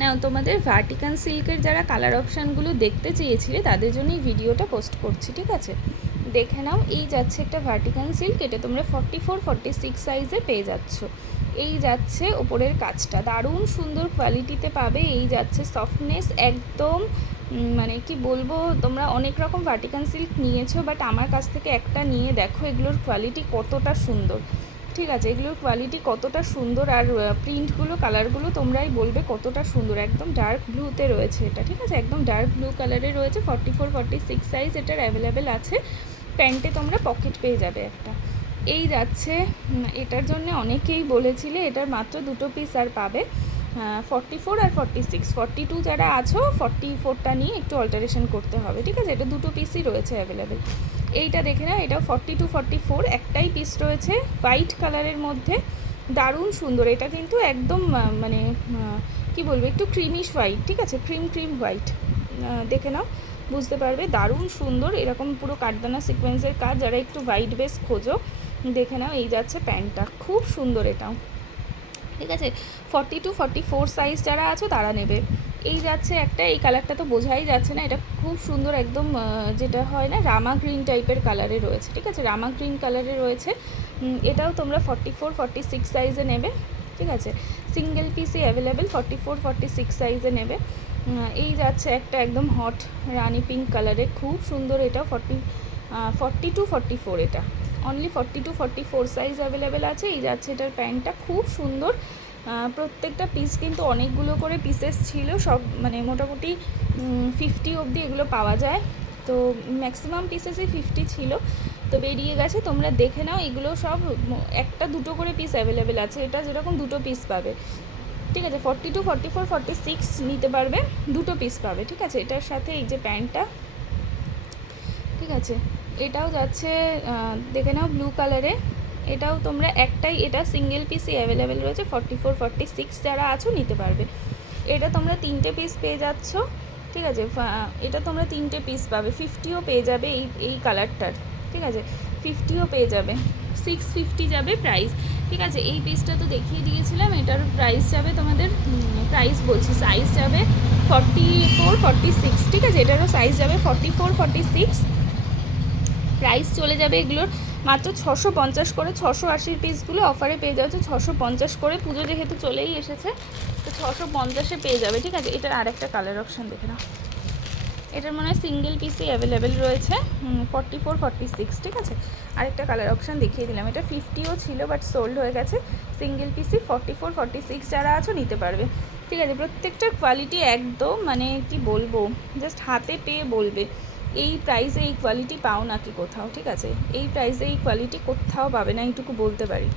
না, তোমাদের ভার্টিকান সিল্কের যারা কালার অপশানগুলো দেখতে চেয়েছিলে তাদের জন্য এই ভিডিওটা পোস্ট করছি, ঠিক আছে? দেখে নাও, এই যাচ্ছে একটা ভার্টিকান সিল্ক, এটা তোমরা 44-46 সাইজে পেয়ে যাচ্ছ। এই যাচ্ছে ওপরের কাজটা, দারুণ সুন্দর কোয়ালিটিতে পাবে। এই যাচ্ছে সফটনেস একদম, মানে কি বলবো, তোমরা অনেক রকম ভার্টিকান সিল্ক নিয়েছো, বাট আমার কাছ থেকে একটা নিয়ে দেখো এগুলোর কোয়ালিটি কতটা সুন্দর, ঠিক আছে? এগুলোর কোয়ালিটি কতটা সুন্দর, আর প্রিন্টগুলো, কালারগুলো তোমরাই বলবে কতটা সুন্দর। একদম ডার্ক ব্লুতে রয়েছে এটা, ঠিক আছে? একদম ডার্ক ব্লু কালারে রয়েছে। 44-46 সাইজ এটার অ্যাভেলেবেল আছে। প্যান্টে তোমরা পকেট পেয়ে যাবে একটা। এই যাচ্ছে, এটার জন্য অনেকেই বলেছিলে, এটার মাত্র দুটো পিস আর পাবে, 44 আর 46। 42 যারা আছো 44টা নিয়ে একটু অল্টারেশন করতে হবে, ঠিক আছে? এটা দুটো পিসই রয়েছে অ্যাভেলেবেল। এইটা দেখে না, এটা 42-44 একটাই পিস রয়েছে, হোয়াইট কালারের মধ্যে, দারুণ সুন্দর। এটা কিন্তু একদম মানে কি বলবো, একটু ক্রিমিশ হোয়াইট, ঠিক আছে? ক্রিম হোয়াইট, দেখে নাও বুঝতে পারবে, দারুণ সুন্দর। এরকম পুরো কাঠদানা সিকোয়েন্সের কাজ, যারা একটু হোয়াইট বেস খোঁজো দেখে নাও। এই যাচ্ছে প্যান্টটা, খুব সুন্দর এটাও, ঠিক আছে? 42-44 সাইজ যারা আছো তারা নেবে। এই যাচ্ছে একটা, এই কালারটা তো বোঝাই যাচ্ছে না, এটা খুব সুন্দর, একদম যেটা হয় না, রামা গ্রিন টাইপের কালারে রয়েছে, ঠিক আছে? রামা গ্রিন কালারে রয়েছে। এটাও তোমরা 44-46 সাইজে নেবে, ঠিক আছে? সিঙ্গেল পিসই অ্যাভেলেবেল, 44-46 সাইজে নেবে। এই যাচ্ছে একটা একদম হট রানি পিঙ্ক কালারে, খুব সুন্দর। এটাও 42-44, এটা অনলি 42-44 সাইজ অ্যাভেলেবেল আছে। এই যাচ্ছে এটার প্যান্টটা, খুব সুন্দর। প্রত্যেকটা পিস কিন্তু অনেকগুলো করে পিসেস ছিল, সব মানে মোটামুটি 50 অবধি এগুলো পাওয়া যায়, তো ম্যাক্সিমাম পিসেসই 50 ছিল, তো বেরিয়ে গেছে। তোমরা দেখে নাও, এগুলো সব একটা দুটো করে পিস অ্যাভেলেবেল আছে, এটা যেরকম দুটো পিস পাবে, ঠিক আছে? 42-44-46 নিতে পারবে, দুটো পিস পাবে, ঠিক আছে? এটার সাথে এই যে প্যান্টটা, ঠিক আছে? এটাও যাচ্ছে, দেখে নাও ব্লু কালারে, এটাও তোমরা একটাই, এটা সিঙ্গেল পিসই অ্যাভেলেবেল রয়েছে। 44-46 যারা আছো নিতে পারবে। এটা তোমরা 3টে পিস পেয়ে যাচ্ছ, ঠিক আছে? এটা তোমরা 3টে পিস পাবে, 50ও পেয়ে যাবে এই কালারটার, ঠিক আছে? 50ও পেয়ে যাবে, 650 যাবে প্রাইস, ঠিক আছে? এই পিসটা তো দেখিয়ে দিয়েছিলাম, এটার প্রাইস যাবে তোমাদের, প্রাইস বলছি, সাইজ যাবে 44-46, ঠিক আছে? এটারও সাইজ যাবে 44-46, প্রাইস চলে যাবে এগুলোর মাত্র 650 করে। 680 পিসগুলো অফারে পেয়ে যাচ্ছে 650 করে, পুজো যেহেতু চলেই এসেছে তো 650-এ পেয়ে যাবে, ঠিক আছে? এটার আরেকটা কালার অপশান দেখে নাও, এটার মনে হয় সিঙ্গেল পিসই অ্যাভেলেবেল রয়েছে, 44-46, ঠিক আছে? আরেকটা কালার অপশান দেখিয়ে দিলাম, এটা 50ও ছিল বাট সোল্ড হয়ে গেছে। সিঙ্গেল পিসই 44-46 যারা আছো নিতে পারবে, ঠিক আছে? প্রত্যেকটার কোয়ালিটি একদম, মানে কি বলবো, জাস্ট হাতে পেয়ে বলবে এই প্রাইসে এই কোয়ালিটি পাও নাকি কোথাও, ঠিক আছে? এই প্রাইসে এই কোয়ালিটি কোথাও পাবে না, এইটুকু বলতে পারি।